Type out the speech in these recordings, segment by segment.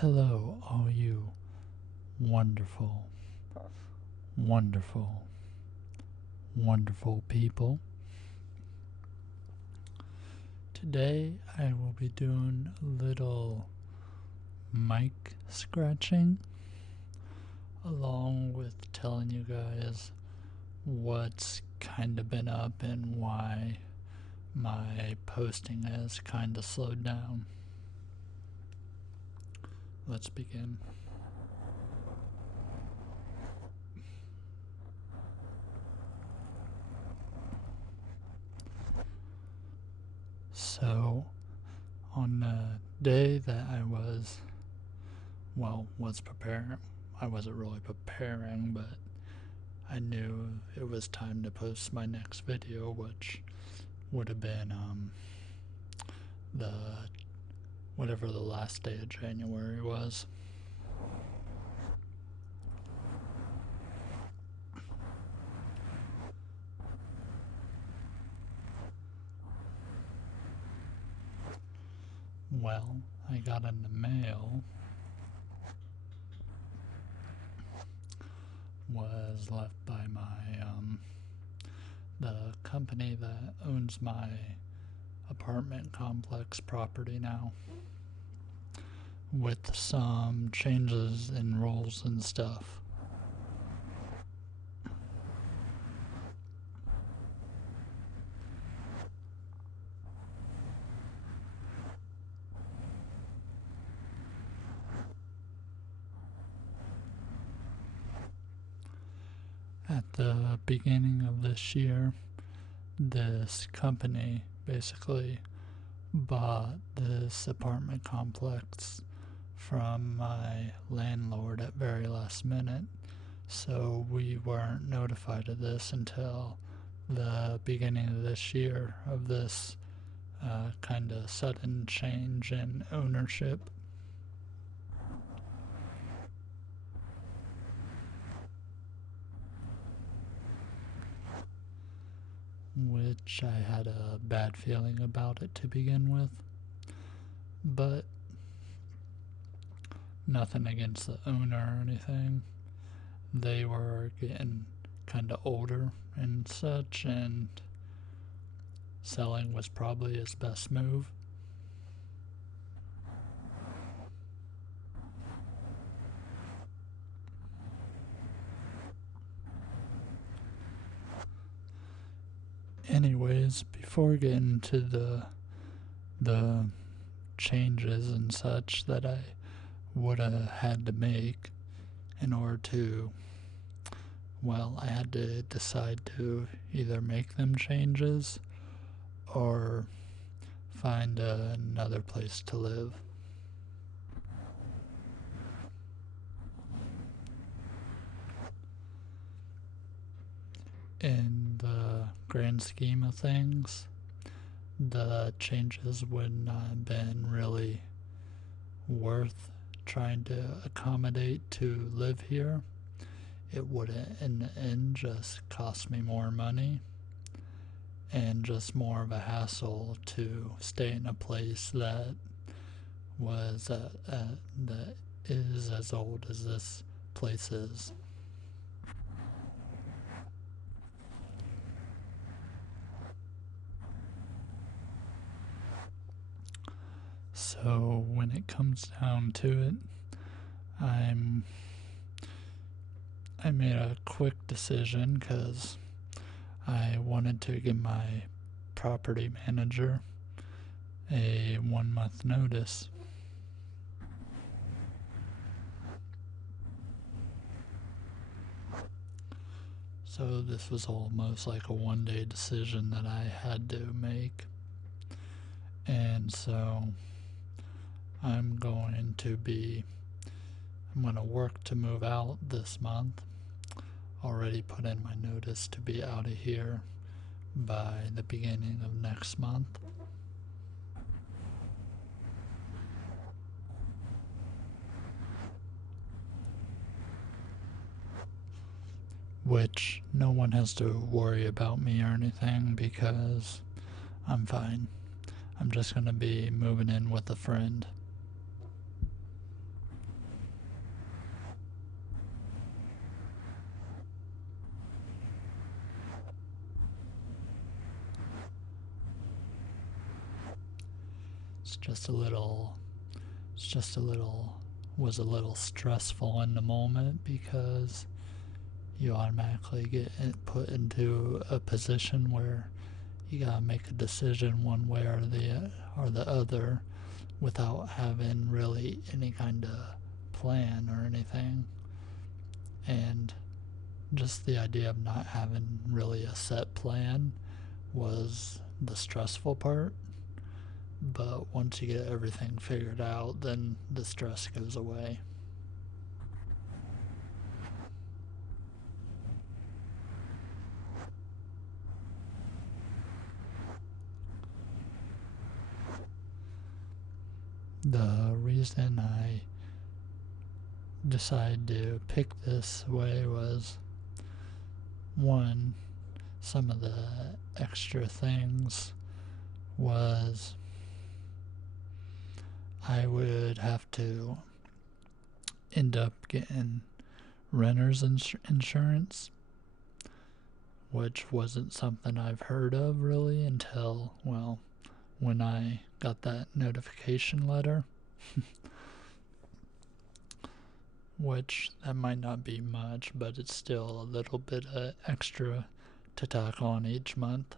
Hello, all you wonderful, wonderful, wonderful people. Today I will be doing a little mic scratching along with telling you guys what's kind of been up and why my posting has kind of slowed down. Let's begin. So, on the day that I was preparing, I wasn't really preparing, but I knew it was time to post my next video, which would have been the whatever the last day of January was. Well, I got in the mail was left by my the company that owns my apartment complex property now, with some changes in roles and stuff. At the beginning of this year, this company basically bought this apartment complex from my landlord at very last minute, so we weren't notified of this until the beginning of this year, of this kind of sudden change in ownership. Which I had a bad feeling about it to begin with, but nothing against the owner or anything. They were getting kind of older and such, and selling was probably his best move. Anyways, before getting to the changes and such that I would have had to make in order to, I had to decide to either make them changes or find another place to live. In the grand scheme of things, the changes would not have been really worth trying to accommodate to live here. It would, in the end, just cost me more money and just more of a hassle to stay in a place that was that is as old as this place is. So when it comes down to it, I made a quick decision because I wanted to give my property manager a 1 month notice. So this was almost like a 1 day decision that I had to make. And so I'm going to work to move out this month. Already put in my notice to be out of here by the beginning of next month. Which no one has to worry about me or anything because I'm fine. I'm just going to be moving in with a friend. just a little, it's just a little, was a little stressful in the moment because you automatically get put into a position where you gotta make a decision one way or the other without having really any kind of plan or anything. And just the idea of not having really a set plan was the stressful part. But once you get everything figured out, then the stress goes away. The reason I decided to pick this way was, one, some of the extra things was I would have to end up getting renter's insurance, which wasn't something I've heard of really until, well, when I got that notification letter. Which, that might not be much, but it's still a little bit extra to tack on each month.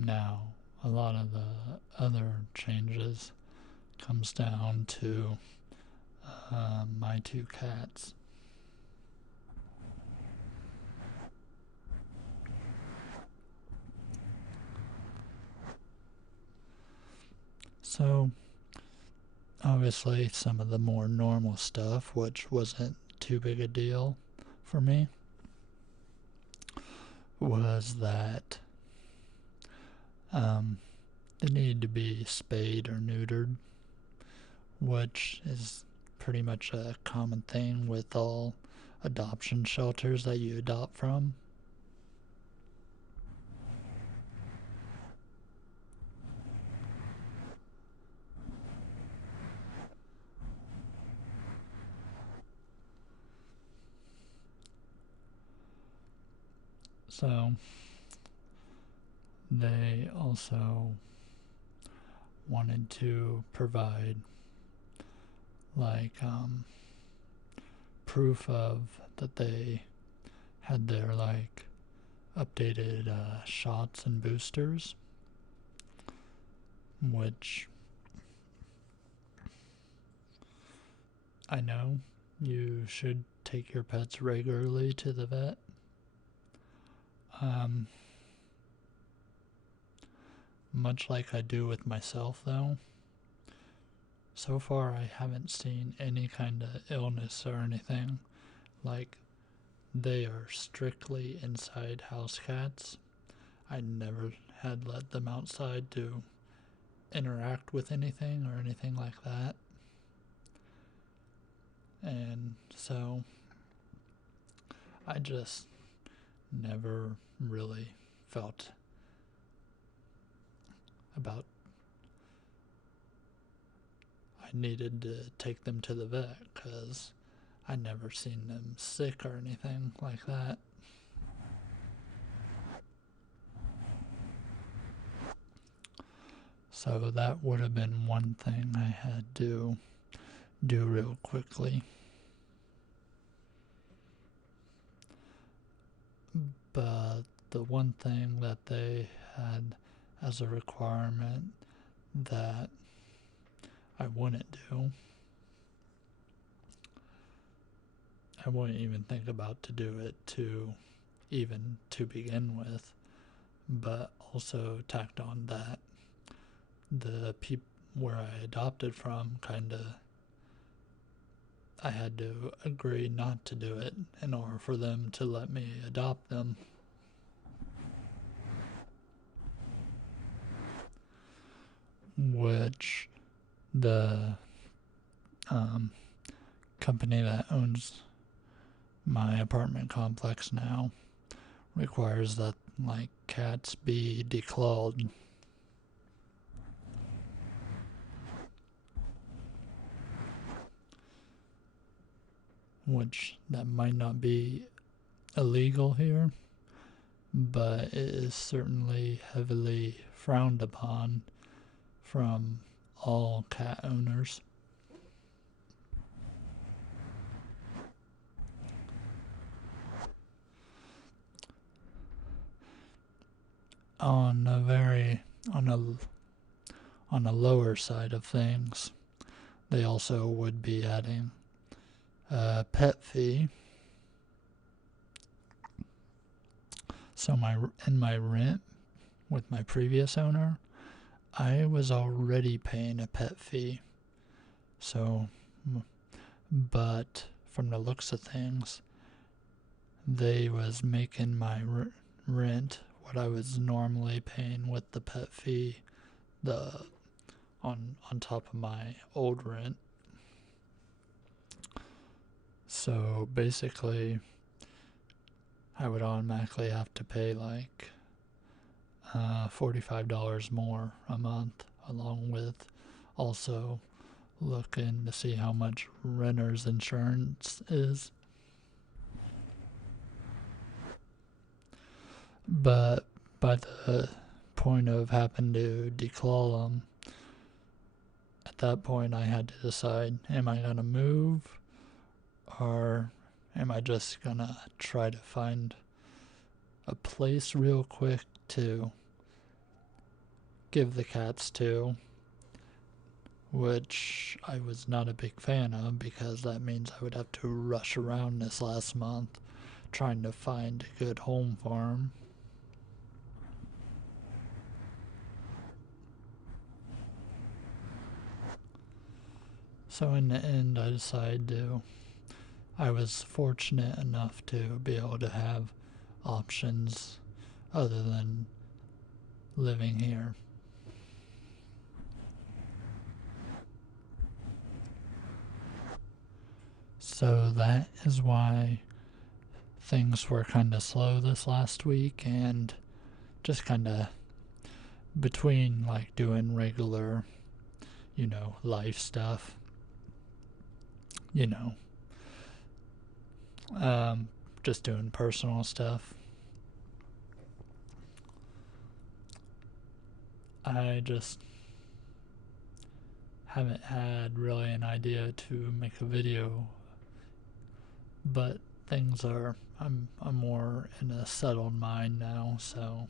Now, a lot of the other changes comes down to my two cats. So, obviously, some of the more normal stuff, which wasn't too big a deal for me, was that they needed to be spayed or neutered, which is pretty much a common thing with all adoption shelters that you adopt from. So they also wanted to provide like proof of that they had their like updated shots and boosters, which I know you should take your pets regularly to the vet. Much like I do with myself, though, so far I haven't seen any kind of illness or anything. Like, they are strictly inside house cats. I never had let them outside to interact with anything or anything like that. And so I just never really felt about I needed to take them to the vet because I never seen them sick or anything like that. So that would have been one thing I had to do real quickly. But the one thing that they had as a requirement that I wouldn't do, I wouldn't even think about to do it to begin with, but also tacked on that the people where I adopted from I had to agree not to do it in order for them to let me adopt them. Which the company that owns my apartment complex now requires that like cats be declawed. which that might not be illegal here, but it is certainly heavily frowned upon from all cat owners. On a lower side of things, they also would be adding a pet fee. So in my rent with my previous owner, I was already paying a pet fee. So, but from the looks of things, they was making my rent what I was normally paying with the pet fee, on top of my old rent. So basically, I would automatically have to pay like $45 more a month, along with also looking to see how much renter's insurance is. But by the point of having to declaw them, at that point I had to decide, am I going to move, or am I just going to try to find a place real quick to give the cats to, which I was not a big fan of, because that means I would have to rush around this last month trying to find a good home for them. So in the end, I decided I was fortunate enough to be able to have options other than living here. So that is why things were kind of slow this last week, and just kind of between like doing regular, life stuff, just doing personal stuff. I just haven't had really an idea to make a video, but I'm more in a settled mind now, so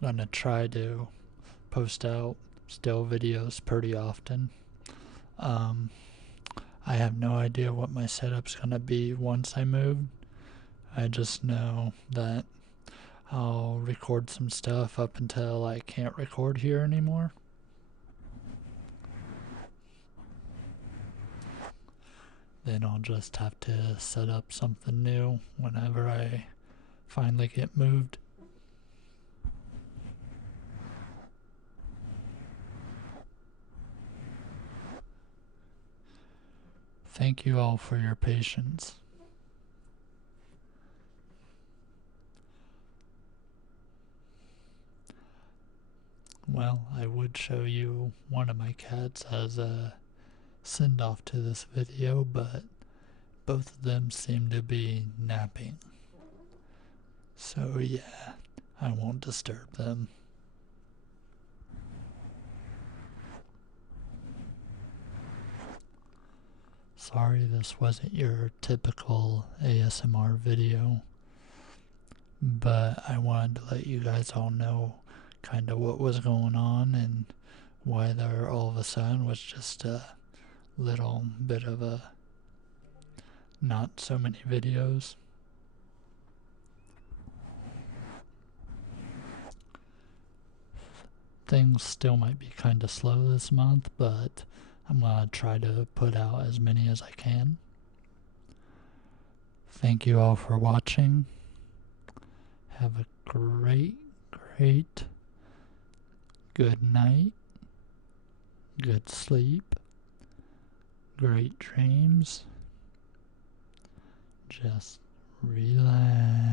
I'm gonna try to post out still videos pretty often. I have no idea what my setup's gonna be once I move. I just know that I'll record some stuff up until I can't record here anymore. Then I'll just have to set up something new whenever I finally get moved. Thank you all for your patience. Well, I would show you one of my cats as a send-off to this video, but both of them seem to be napping. So yeah, I won't disturb them. Sorry this wasn't your typical ASMR video, but I wanted to let you guys all know kind of what was going on and why there all of a sudden was just a little bit of a not so many videos. Things still might be kind of slow this month, but I'm going to try to put out as many as I can. Thank you all for watching. Have a great good night, good sleep, great dreams. Just relax.